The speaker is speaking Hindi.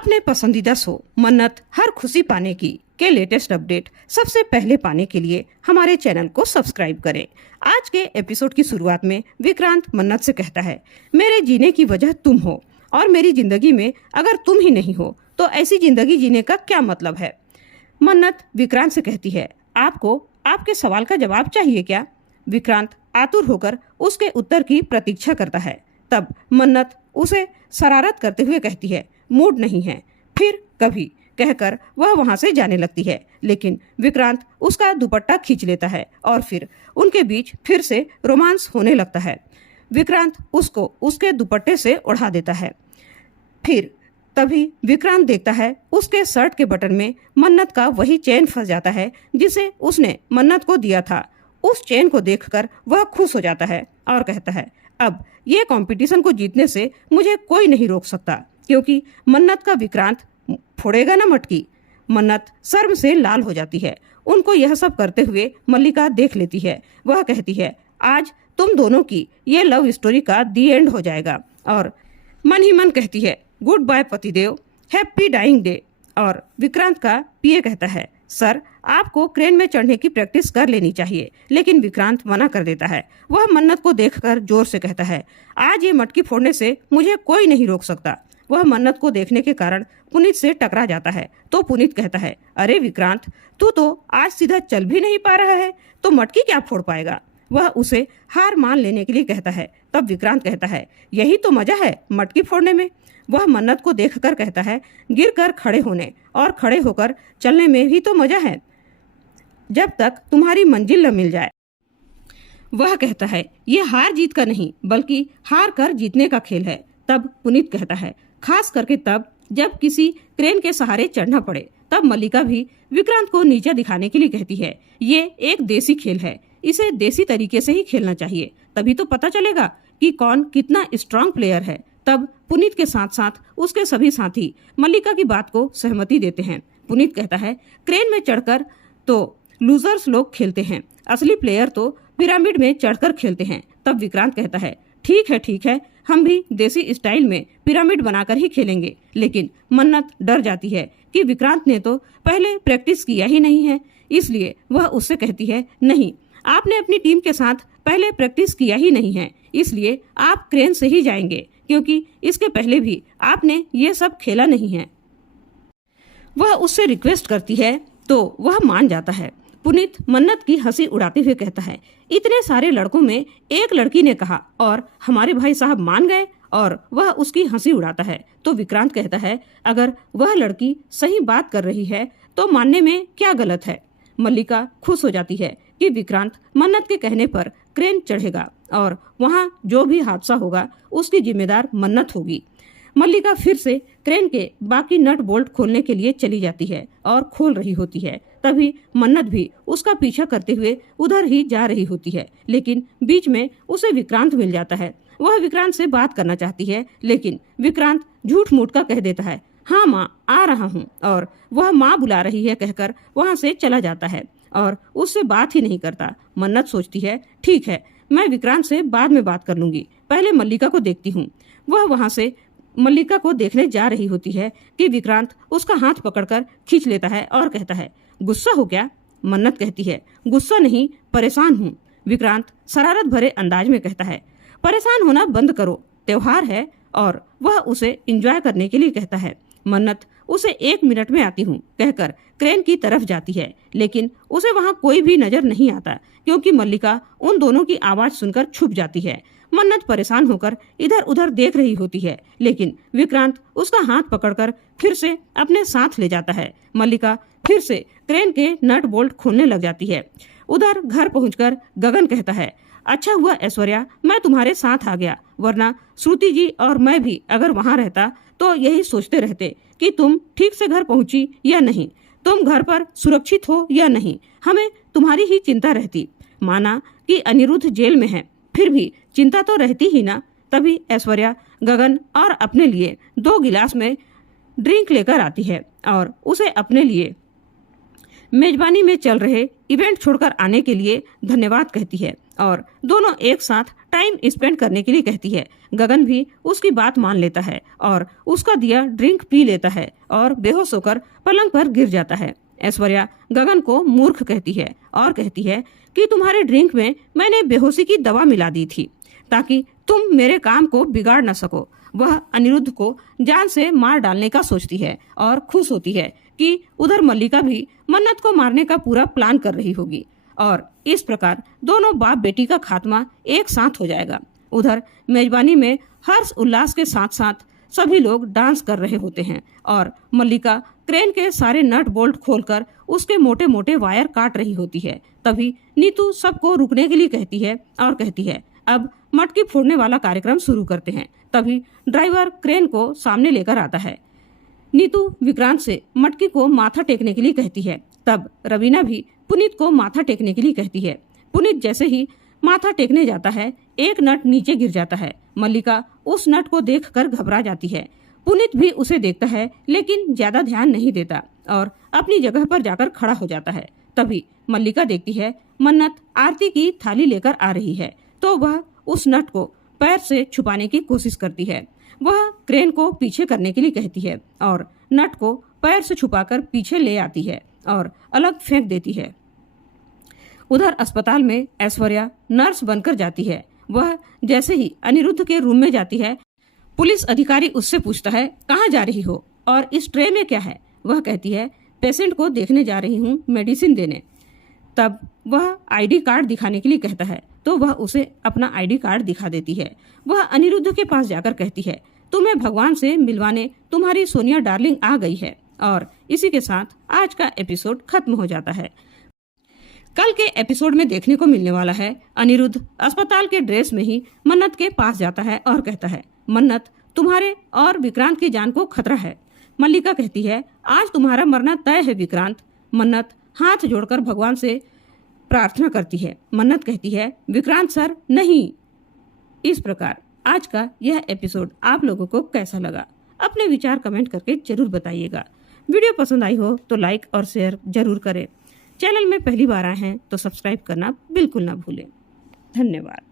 अपने पसंदीदा शो मन्नत हर खुशी पाने की के लेटेस्ट अपडेट सबसे पहले पाने के लिए हमारे चैनल को सब्सक्राइब करें। आज के एपिसोड की शुरुआत में विक्रांत मन्नत से कहता है, मेरे जीने की वजह तुम हो और मेरी जिंदगी में अगर तुम ही नहीं हो तो ऐसी जिंदगी जीने का क्या मतलब है। मन्नत विक्रांत से कहती है, आपको आपके सवाल का जवाब चाहिए क्या। विक्रांत आतुर होकर उसके उत्तर की प्रतीक्षा करता है। तब मन्नत उसे शरारत करते हुए कहती है, मूड नहीं है, फिर कभी कहकर वह वहां से जाने लगती है। लेकिन विक्रांत उसका दुपट्टा खींच लेता है और फिर उनके बीच फिर से रोमांस होने लगता है। विक्रांत उसको उसके दुपट्टे से उड़ा देता है। फिर तभी विक्रांत देखता है उसके शर्ट के बटन में मन्नत का वही चेन फंस जाता है जिसे उसने मन्नत को दिया था। उस चेन को देखकर वह खुश हो जाता है और कहता है, अब ये कंपटीशन को जीतने से मुझे कोई नहीं रोक सकता, क्योंकि मन्नत का विक्रांत फोड़ेगा ना मटकी। मन्नत शर्म से लाल हो जाती है। उनको यह सब करते हुए मल्लिका देख लेती है। वह कहती है, आज तुम दोनों की ये लव स्टोरी का दी एंड हो जाएगा। और मन ही मन कहती है, गुड बाय पतिदेव, हैप्पी डाइंग डे। और विक्रांत का पीए कहता है, सर आपको क्रेन में चढ़ने की प्रैक्टिस कर लेनी चाहिए। लेकिन विक्रांत मना कर देता है। वह मन्नत को देखकर जोर से कहता है, आज ये मटकी फोड़ने से मुझे कोई नहीं रोक सकता। वह मन्नत को देखने के कारण पुनीत से टकरा जाता है तो पुनीत कहता है, अरे विक्रांत, तू तो आज सीधा चल भी नहीं पा रहा है तो मटकी क्या फोड़ पाएगा। वह उसे हार मान लेने के लिए कहता है। तब विक्रांत कहता है, यही तो मजा है मटकी फोड़ने में। वह मन्नत को देखकर कहता है, गिरकर खड़े होने और खड़े होकर चलने में भी तो मजा है, जब तक तुम्हारी मंजिल न मिल जाए। वह कहता है, यह हार जीत का नहीं बल्कि हार कर जीतने का खेल है। तब पुनीत कहता है, खास करके तब जब किसी क्रेन के सहारे चढ़ना पड़े। तब मल्लिका भी विक्रांत को नीचे दिखाने के लिए कहती है, ये एक देसी खेल है, इसे देसी तरीके से ही खेलना चाहिए, तभी तो पता चलेगा कि कौन कितना स्ट्रांग प्लेयर है। तब पुनीत के साथ साथ उसके सभी साथी मल्लिका की बात को सहमति देते हैं। पुनीत कहता है, क्रेन में चढ़कर तो लूजर्स लोग खेलते हैं, असली प्लेयर तो पिरामिड में चढ़कर खेलते हैं। तब विक्रांत कहता है, ठीक है, हम भी देसी स्टाइल में पिरामिड बनाकर ही खेलेंगे। लेकिन मन्नत डर जाती है कि विक्रांत ने तो पहले प्रैक्टिस किया ही नहीं है, इसलिए वह उससे कहती है, नहीं, आपने अपनी टीम के साथ पहले प्रैक्टिस किया ही नहीं है, इसलिए आप क्रेन से ही जाएंगे, क्योंकि इसके पहले भी आपने ये सब खेला नहीं है। वह उससे रिक्वेस्ट करती है तो वह मान जाता है। पुनीत मन्नत की हंसी उड़ाते हुए कहता है, इतने सारे लड़कों में एक लड़की ने कहा और हमारे भाई साहब मान गए। और वह उसकी हंसी उड़ाता है। तो विक्रांत कहता है, अगर वह लड़की सही बात कर रही है तो मानने में क्या गलत है। मल्लिका खुश हो जाती है कि विक्रांत मन्नत के कहने पर क्रेन चढ़ेगा और वहाँ जो भी हादसा होगा उसकी जिम्मेदार मन्नत होगी। मल्लिका फिर से क्रेन के बाकी नट बोल्ट खोलने के लिए चली जाती है और खोल रही होती है। तभी मन्नत भी उसका पीछा करते हुए उधर ही जा रही होती है। लेकिन बीच में उसे विक्रांत मिल जाता है। वह विक्रांत से बात करना चाहती है, लेकिन विक्रांत झूठ मूठ का कह देता है, हाँ माँ आ रहा हूँ, और वह माँ बुला रही है कहकर वहाँ से चला जाता है और उससे बात ही नहीं करता। मन्नत सोचती है, ठीक है, मैं विक्रांत से बाद में बात कर लूंगी, पहले मल्लिका को देखती हूँ। वह वहाँ से मल्लिका को देखने जा रही होती है कि विक्रांत उसका हाथ पकड़कर खींच लेता है और कहता है, गुस्सा हो क्या। मन्नत कहती है, गुस्सा नहीं, परेशान हूँ। विक्रांत शरारत भरे अंदाज में कहता है, परेशान होना बंद करो, त्योहार है। और वह उसे एंजॉय करने के लिए कहता है। मन्नत उसे 1 मिनट में आती हूँ कहकर क्रेन की तरफ जाती है, लेकिन उसे वहाँ कोई भी नजर नहीं आता, क्योंकि मल्लिका उन दोनों की आवाज सुनकर छुप जाती है। मन्नत परेशान होकर इधर उधर देख रही होती है, लेकिन विक्रांत उसका हाथ पकड़कर फिर से अपने साथ ले जाता है। मल्लिका फिर से क्रेन के नट बोल्ट खोलने लग जाती है। उधर घर पहुंचकर गगन कहता है, अच्छा हुआ ऐश्वर्या मैं तुम्हारे साथ आ गया, वरना श्रुति जी और मैं भी अगर वहाँ रहता तो यही सोचते रहते कि तुम ठीक से घर पहुंची या नहीं, तुम घर पर सुरक्षित हो या नहीं, हमें तुम्हारी ही चिंता रहती। माना कि अनिरुद्ध जेल में है, फिर भी चिंता तो रहती ही ना। तभी ऐश्वर्या गगन और अपने लिए 2 गिलास में ड्रिंक लेकर आती है और उसे अपने लिए मेजबानी में चल रहे इवेंट छोड़कर आने के लिए धन्यवाद कहती है और दोनों एक साथ टाइम स्पेंड करने के लिए कहती है। गगन भी उसकी बात मान लेता है और उसका दिया ड्रिंक पी लेता है और बेहोश होकर पलंग पर गिर जाता है। ऐश्वर्या गगन को मूर्ख कहती है और कहती है कि तुम्हारे ड्रिंक में मैंने बेहोशी की दवा मिला दी थी ताकि तुम मेरे काम को बिगाड़ न सको। वह अनिरुद्ध को जान से मार डालने का सोचती है और खुश होती है कि उधर मल्लिका भी मन्नत को मारने का पूरा प्लान कर रही होगी और इस प्रकार दोनों बाप बेटी का खात्मा एक साथ हो जाएगा। उधर मेजबानी में हर्ष उल्लास के साथ साथ सभी लोग डांस कर रहे होते हैं और मल्लिका क्रेन के सारे नट बोल्ट खोलकर उसके मोटे मोटे वायर काट रही होती है। तभी नीतू सबको रुकने के लिए कहती है और कहती है अब मटकी फोड़ने वाला कार्यक्रम शुरू करते हैं। तभी ड्राइवर क्रेन को सामने लेकर आता है। नीतू विक्रांत से मटकी को माथा टेकने के लिए कहती है। तब रवीना भी पुनीत को माथा टेकने के लिए कहती है। पुनीत जैसे ही माथा टेकने जाता है एक नट नीचे गिर जाता है। मल्लिका उस नट को देखकर घबरा जाती है। पुनीत भी उसे देखता है लेकिन ज्यादा ध्यान नहीं देता और अपनी जगह पर जाकर खड़ा हो जाता है। तभी मल्लिका देखती है मन्नत आरती की थाली लेकर आ रही है तो वह उस नट को पैर से छुपाने की कोशिश करती है। वह क्रेन को पीछे करने के लिए कहती है और नट को पैर से छुपाकर पीछे ले आती है और अलग फेंक देती है। उधर अस्पताल में ऐश्वर्या नर्स बनकर जाती है। वह जैसे ही अनिरुद्ध के रूम में जाती है पुलिस अधिकारी उससे पूछता है कहाँ जा रही हो और इस ट्रे में क्या है। वह कहती है पेशेंट को देखने जा रही हूँ मेडिसिन देने। तब वह आईडी कार्ड दिखाने के लिए कहता है तो वह उसे अपना आईडी कार्ड दिखा देती है। वह अनिरुद्ध के पास जाकर कहती है तुम्हें भगवान से मिलवाने तुम्हारी सोनिया डार्लिंग आ गई है। और इसी के साथ आज का एपिसोड खत्म हो जाता है। कल के एपिसोड में देखने को मिलने वाला है अनिरुद्ध अस्पताल के ड्रेस में ही मन्नत के पास जाता है और कहता है मन्नत तुम्हारे और विक्रांत की जान को खतरा है। मल्लिका कहती है आज तुम्हारा मरना तय है विक्रांत। मन्नत हाथ जोड़कर भगवान से प्रार्थना करती है। मन्नत कहती है विक्रांत सर नहीं। इस प्रकार आज का यह एपिसोड आप लोगों को कैसा लगा अपने विचार कमेंट करके जरूर बताइएगा। वीडियो पसंद आई हो तो लाइक और शेयर जरूर करें। चैनल में पहली बार आए हैं तो सब्सक्राइब करना बिल्कुल ना भूलें। धन्यवाद।